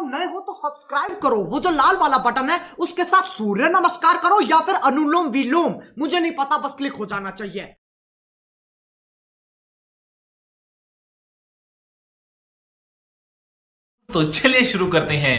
लोग नए हो तो सब्सक्राइब करो, वो जो लाल वाला बटन है उसके साथ सूर्य नमस्कार करो या फिर अनुलोम विलोम, मुझे नहीं पता, बस क्लिक हो जाना चाहिए। तो चलिए शुरू करते हैं।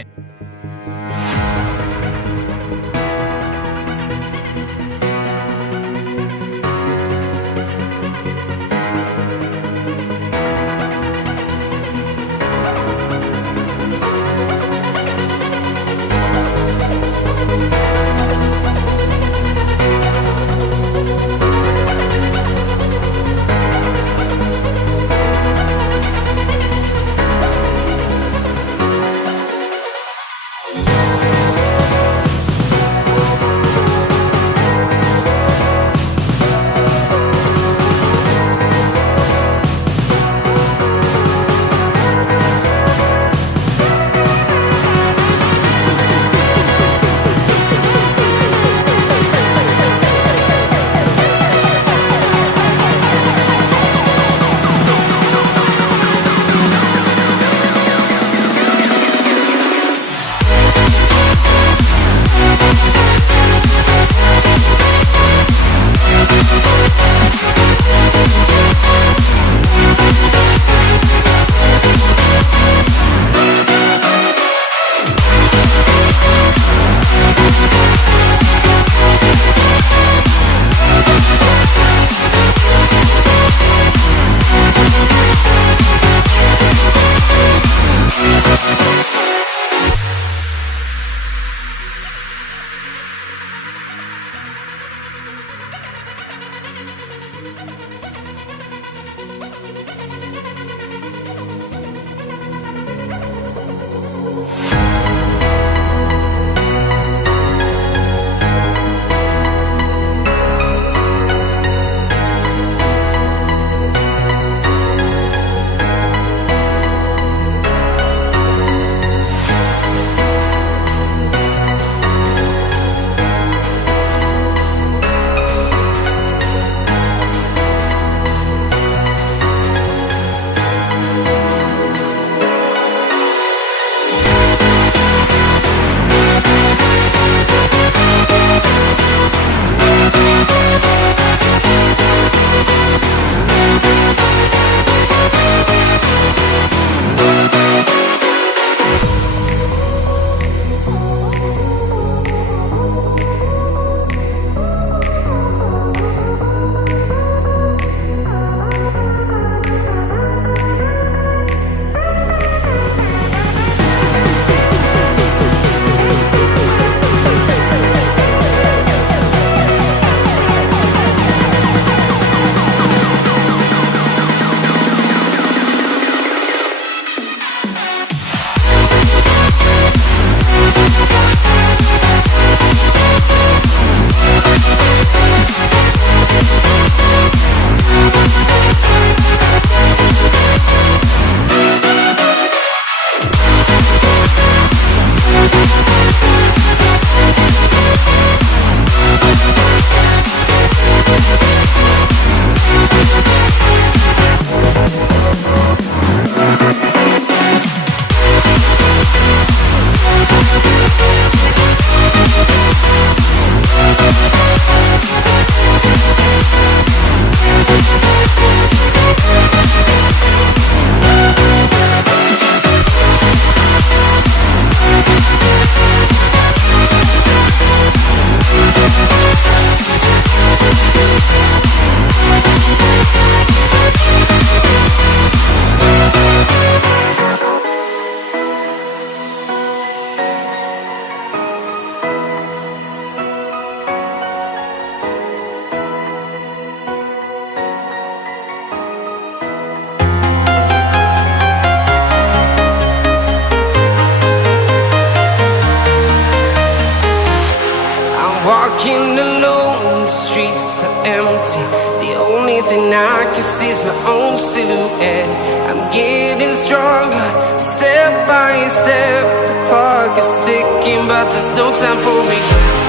Walking alone, the streets are empty. The only thing I can see is my own silhouette. I'm getting stronger, step by step. The clock is ticking, but there's no time for regrets.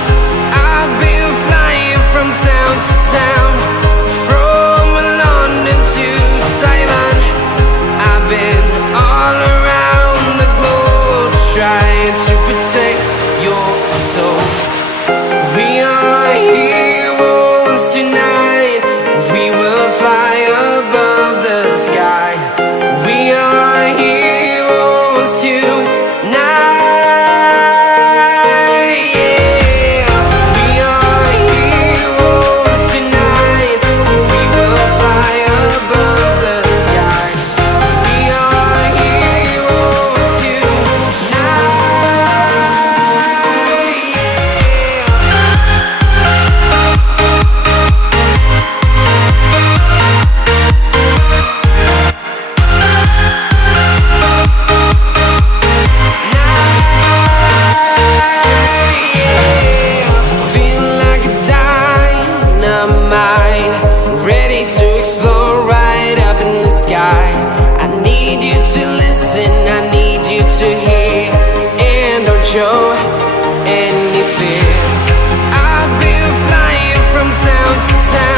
I've been flying from town to town, from London to Taiwan. I've been all around the globe, trying protect your soul. We are heroes tonight. We will fly above the sky. We are heroes tonight. Yeah. We are heroes tonight. We will fly above the sky. We are heroes tonight. Yeah. Feel like a dynamite, ready to explode right up in the sky. I need you to listen, I need you to hear, and don't show any fear. I've been flying from town to town.